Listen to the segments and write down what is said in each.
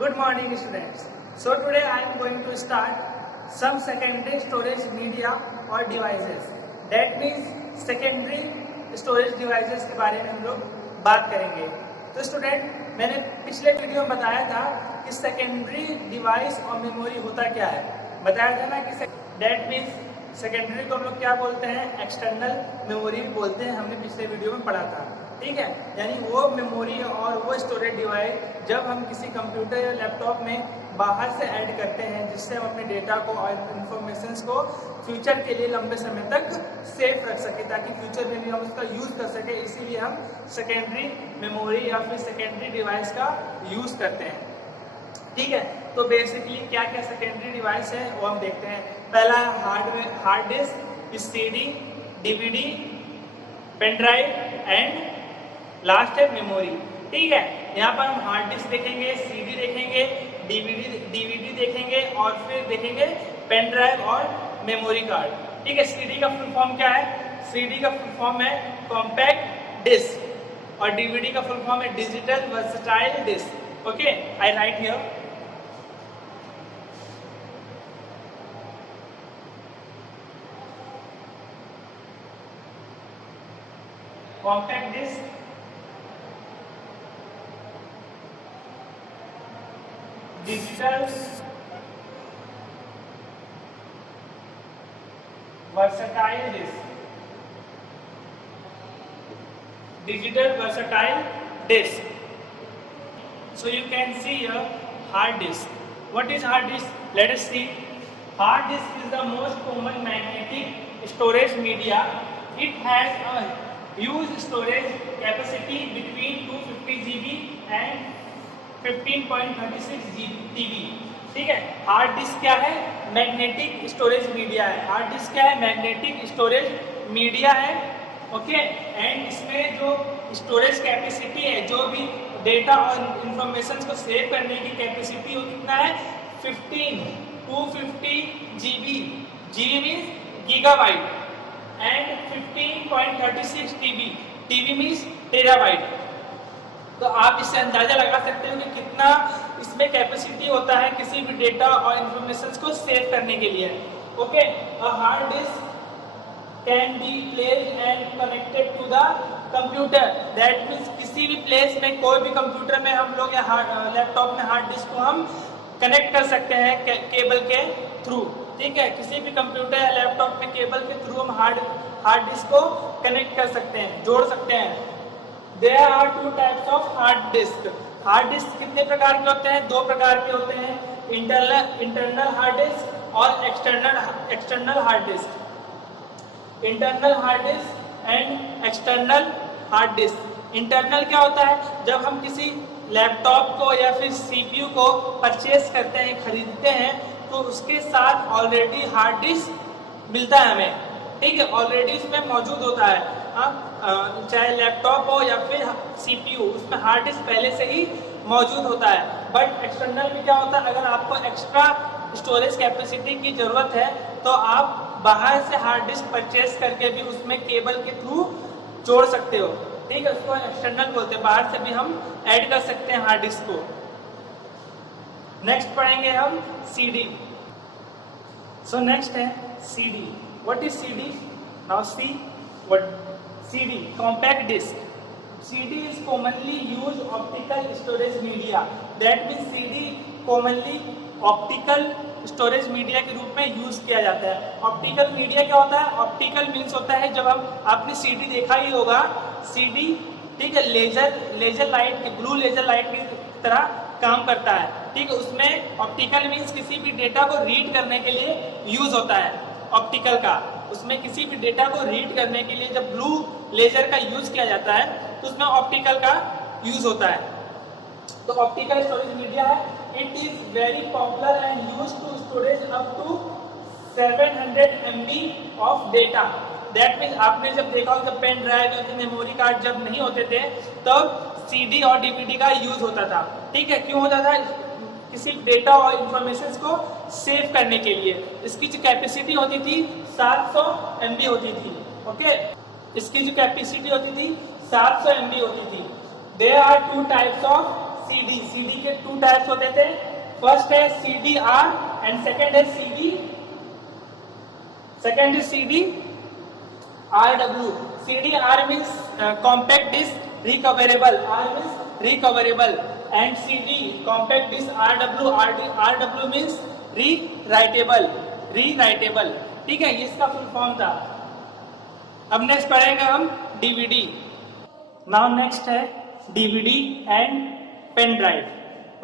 Good morning students. So today I am going to start some secondary storage media or devices. That means secondary storage devices के बारे में हम लोग बात करेंगे। तो स्टूडेंट मैंने पिछले वीडियो में बताया था कि सेकेंडरी डिवाइस और मेमोरी होता क्या है। बताया था ना कि that means सेकेंडरी को हम लोग क्या बोलते हैं, एक्सटर्नल मेमोरी भी बोलते हैं, हमने पिछले वीडियो में पढ़ा था। ठीक है, यानी वो मेमोरी और वो स्टोरेज डिवाइस जब हम किसी कंप्यूटर या लैपटॉप में बाहर से ऐड करते हैं, जिससे हम अपने डेटा को और इन्फॉर्मेशंस को फ्यूचर के लिए लंबे समय तक सेफ रख सके, ताकि फ्यूचर में भी हम उसका यूज़ कर सके। इसीलिए हम सेकेंडरी मेमोरी या फिर सेकेंडरी डिवाइस का यूज़ करते हैं। ठीक है, तो बेसिकली क्या क्या सेकेंडरी डिवाइस है वो हम देखते हैं। पहला hard disk, CD, DVD, pen drive and last है मेमोरी। ठीक है, यहाँ पर हम हार्ड डिस्क देखेंगे, सीडी देखेंगे, डीवीडी देखेंगे और फिर देखेंगे पेन ड्राइव और मेमोरी कार्ड। ठीक है, सीडी का फुल फॉर्म क्या है? सीडी का फुल फॉर्म है कॉम्पैक्ट डिस्क और डीवीडी का फुल फॉर्म है digital versatile disc. Okay, I write here. Compact disc, digital versatile disc, digital versatile disk. So you can see here hard disk. What is hard disk? Let us see. Hard disk is the most common magnetic storage media. It has a huge storage capacity between 250 GB and 15.36 TB. ठीक है, hard disk क्या है? Magnetic storage media है। Hard disk क्या है? Magnetic storage media है। Okay, and इसमें जो स्टोरेज कैपेसिटी है, जो भी डेटा और इंफॉर्मेशन को सेव करने की कैपेसिटी वो कितना है? 250 GB। GB means gigabyte and 15.36 TB। TB means terabyte. तो आप इससे अंदाजा लगा सकते हो कि कितना इसमें कैपेसिटी होता है किसी भी डेटा और इंफॉर्मेशन को सेव करने के लिए। Okay, a hard disk can be placed and connected to the computer. That means किसी भी प्लेस में, कोई भी कंप्यूटर में हम लोग या लैपटॉप में हार्ड डिस्क को हम कनेक्ट कर सकते हैं केबल के थ्रू। ठीक है, किसी भी कंप्यूटर या लैपटॉप में केबल के थ्रू हम हार्ड डिस्क को कनेक्ट कर सकते हैं, जोड़ सकते हैं। There are two types of hard disk. Hard disk कितने प्रकार के होते हैं? दो प्रकार के होते हैं, इंटरनल हार्ड डिस्क और external hard disk. Internal hard disk and external hard disk. Internal क्या होता है? जब हम किसी लैपटॉप को या फिर सीपीयू को परचेज करते हैं, खरीदते हैं, तो उसके साथ ऑलरेडी हार्ड डिस्क मिलता है हमें। ठीक है, ऑलरेडी उसमें मौजूद होता है। चाहे लैपटॉप हो या फिर सीपीयू, उसमें हार्ड डिस्क पहले से ही मौजूद होता है। बट एक्सटर्नल में क्या होता है? अगर आपको एक्स्ट्रा स्टोरेज कैपेसिटी की जरूरत है तो आप बाहर से हार्ड डिस्क परचेज करके भी उसमें केबल के थ्रू जोड़ सकते हो। ठीक है, उसको एक्सटर्नल बोलते हैं। बाहर से भी हम ऐड कर सकते हैं हार्ड डिस्क को। नेक्स्ट पढ़ेंगे हम सीडी। सो नेक्स्ट है CD. What is CD? Now see what CD, compact disc. CD is commonly used optical storage media. That means CD commonly optical storage media के रूप में यूज किया जाता है। ऑप्टिकल मीडिया क्या होता है? ऑप्टिकल मीन्स होता है, जब आपने CD देखा ही होगा, CD ठीक है लेजर लाइट की, ब्लू लेजर लाइट की तरह काम करता है। ठीक है, उसमें ऑप्टिकल मीन्स किसी भी डेटा को रीड करने के लिए यूज होता है। ऑप्टिकल का उसमें किसी भी डेटा को रीड करने के लिए जब ब्लू लेजर का यूज किया जाता है तो उसमें ऑप्टिकल का यूज होता है। तो ऑप्टिकल स्टोरेज मीडिया है। It is very popular and use to storage up to 700 MB of data. That means आपने जब देखा हो, जब पेन ड्राइव या मेमोरी कार्ड जब नहीं होते थे तब सीडी और डीवीडी का यूज होता था। ठीक है, क्यों होता था? किसी डेटा और इंफॉर्मेशन को सेव करने के लिए। इसकी जो कैपेसिटी होती थी 700 MB होती थी। ओके, इसकी जो कैपेसिटी होती थी 700 MB होती थी। There are two types of CD। CD के 2 टाइप्स होते थे, फर्स्ट है CDR एंड सेकंड है CDRW। CDR means compact disc recoverable, R means recoverable, and CD compact disc RW means rewritable. ठीक है, ये इसका फुल फॉर्म था। अब नेक्स्ट पढ़ेंगे हम DVD। नाउ नेक्स्ट है DVD and pen drive.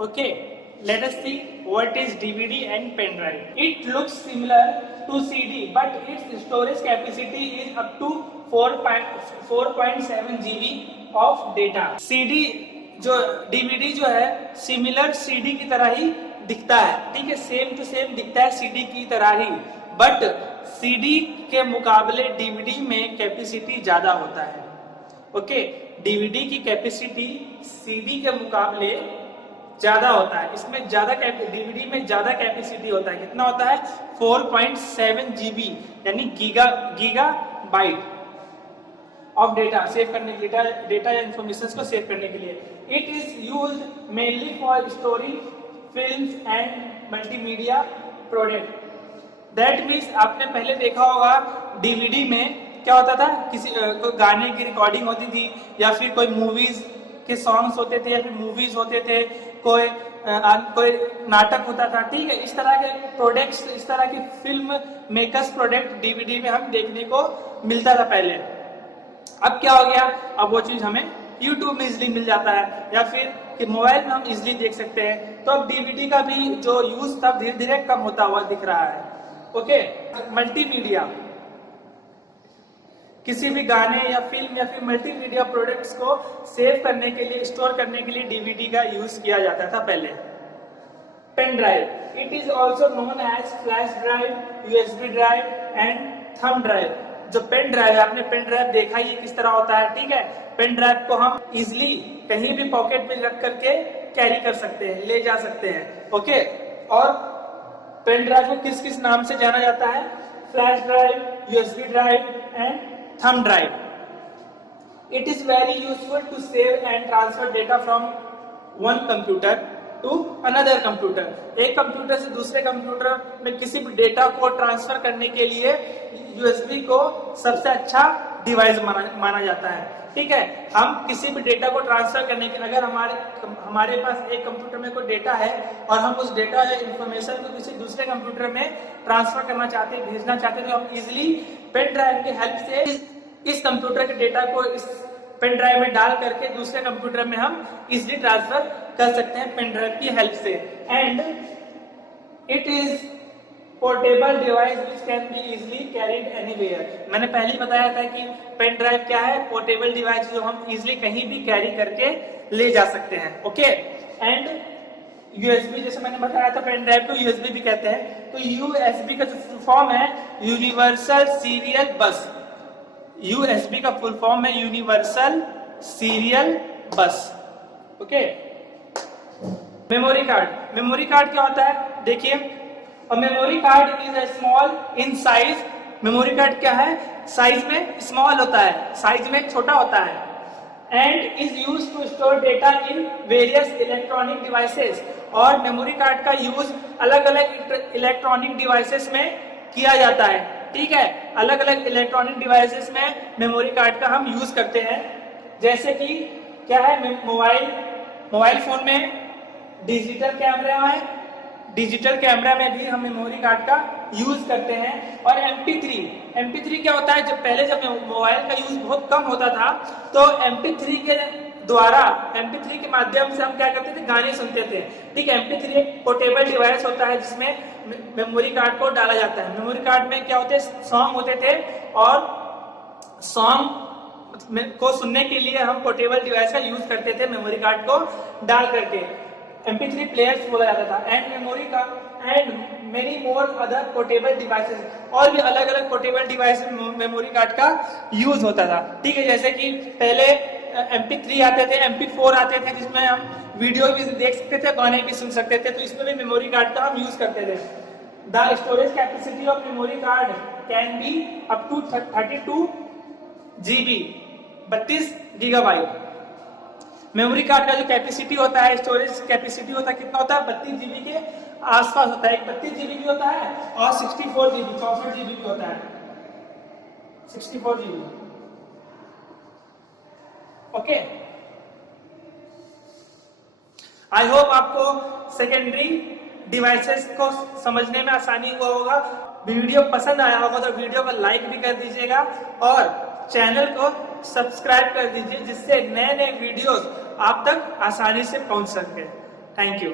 Okay, let us see what is DVD and pen drive. It looks similar to CD, but its storage capacity is up to 4.7 GB of data. CD जो DVD जो है similar CD की तरह ही दिखता है, ठीक है, same to same दिखता है CD की तरह ही, बट CD के मुकाबले DVD में कैपेसिटी ज्यादा होता है। ओके, DVD की कैपेसिटी CD के मुकाबले ज्यादा होता है, इसमें ज्यादा DVD में ज्यादा कैपेसिटी होता है। कितना होता है? 4.7 GB यानी गीगाबाइट ऑफ डेटा सेव करने के लिए, डेटा या इंफॉर्मेशन को सेव करने के लिए। It is used mainly for story films and multimedia product. That means आपने पहले देखा होगा DVD में क्या होता था, किसी कोई गाने की रिकॉर्डिंग होती थी, या फिर कोई मूवीज के सॉन्ग्स होते थे, या फिर मूवीज होते थे, कोई नाटक होता था। ठीक है, इस तरह के प्रोडक्ट्स, इस तरह की फिल्म मेकर्स प्रोडक्ट DVD में हम देखने को मिलता था पहले। अब क्या हो गया, अब वो चीज हमें YouTube में इजिली मिल जाता है, या फिर कि मोबाइल में हम इजिली देख सकते हैं। तो अब DVD का भी जो यूज था धीरे धीरे कम होता हुआ दिख रहा है। ओके, मल्टीमीडिया, किसी भी गाने या फिल्म या फिर मल्टीमीडिया प्रोडक्ट्स को सेव करने के लिए, स्टोर करने के लिए DVD का यूज किया जाता था पहले। Pen drive, it is also known as flash drive, USB drive and thumb drive. जो पेन ड्राइव है, आपने पेन ड्राइव देखा ही किस तरह होता है। ठीक है, पेन ड्राइव को हम इजिली कहीं भी पॉकेट में रख करके कैरी कर सकते हैं, ले जा सकते हैं। ओके, और पेन ड्राइव को किस किस नाम से जाना जाता है? Flash drive, USB drive and thumb drive. It is very useful to save and transfer data from one computer to another computer. एक कंप्यूटर से दूसरे कंप्यूटर में किसी भी डेटा को ट्रांसफर करने के लिए USB को सबसे अच्छा डिवाइस माना जाता है। ठीक है, हम किसी भी डेटा को ट्रांसफर करने के, अगर हमारे पास एक कंप्यूटर में कोई डेटा है और हम उस डेटा या इंफॉर्मेशन को किसी दूसरे कंप्यूटर में ट्रांसफर करना चाहते हैं, भेजना चाहते हैं, तो हम इजिली पेन ड्राइव की हेल्प से इस कंप्यूटर के डेटा को इस पेन ड्राइव में डाल करके दूसरे कंप्यूटर में हम इजिली ट्रांसफर कर सकते हैं पेन ड्राइव की हेल्प से। And it is portable device which can be easily carried anywhere. मैंने पहले ही बताया था कि पेन ड्राइव क्या है, पोर्टेबल डिवाइस जो हम इजिली कहीं भी कैरी करके ले जा सकते हैं। ओके, एंड USB, जैसे मैंने बताया था पेन ड्राइव को USB भी कहते हैं। तो USB का जो फुल फॉर्म है यूनिवर्सल सीरियल बस। USB का फुल फॉर्म है यूनिवर्सल सीरियल बस। Okay, memory card, memory card क्या होता है? देखिए, a memory card is a small in size. Memory card क्या है? साइज में स्मॉल होता है, साइज में छोटा होता है। And is use to store data in various electronic devices. और मेमोरी कार्ड का यूज अलग अलग इलेक्ट्रॉनिक डिवाइसेस में किया जाता है। ठीक है, अलग अलग इलेक्ट्रॉनिक डिवाइसेस में मेमोरी कार्ड का हम यूज करते हैं। जैसे कि क्या है, मोबाइल फोन में डिजिटल कैमरा है, डिजिटल कैमरा में भी हम मेमोरी कार्ड का यूज करते हैं। और MP3 क्या होता है? जब मोबाइल का यूज बहुत कम होता था, तो MP3 के द्वारा, MP3 के माध्यम से हम क्या करते थे? गाने सुनते थे। ठीक है, MP3 एक पोर्टेबल डिवाइस होता है जिसमें मेमोरी कार्ड को डाला जाता है। मेमोरी कार्ड में क्या होते हैं? सॉन्ग होते थे, और सॉन्ग को सुनने के लिए हम पोर्टेबल डिवाइस का यूज करते थे मेमोरी कार्ड को डाल करके। MP3 प्लेयर्स बोला जाता था। And memory card and many more other portable devices, और भी अलग अलग पोर्टेबल डिवाइस में मेमोरी कार्ड का यूज होता था। ठीक है, जैसे कि पहले MP3 आते थे, MP4 आते थे, जिसमें हम वीडियो भी देख सकते थे, गाने भी सुन सकते थे। तो इसमें भी मेमोरी कार्ड का हम यूज करते थे। The storage capacity of memory card can be up to 32 GB, 32 GB। Memory card का जो कैपेसिटी होता है, स्टोरेज कैपेसिटी होता है, कितना होता है? 32 जीबी के आसपास होता है। 32 जीबी भी होता है और 64 जीबी 64 जीबी भी होता है। 64 जीबी। ओके, आई होप आपको सेकेंडरी डिवाइसेस को समझने में आसानी हुआ होगा। वीडियो पसंद आया होगा तो वीडियो को लाइक भी कर दीजिएगा और चैनल को सब्सक्राइब कर दीजिए, जिससे नए नए वीडियोस आप तक आसानी से पहुंच सके। Thank you.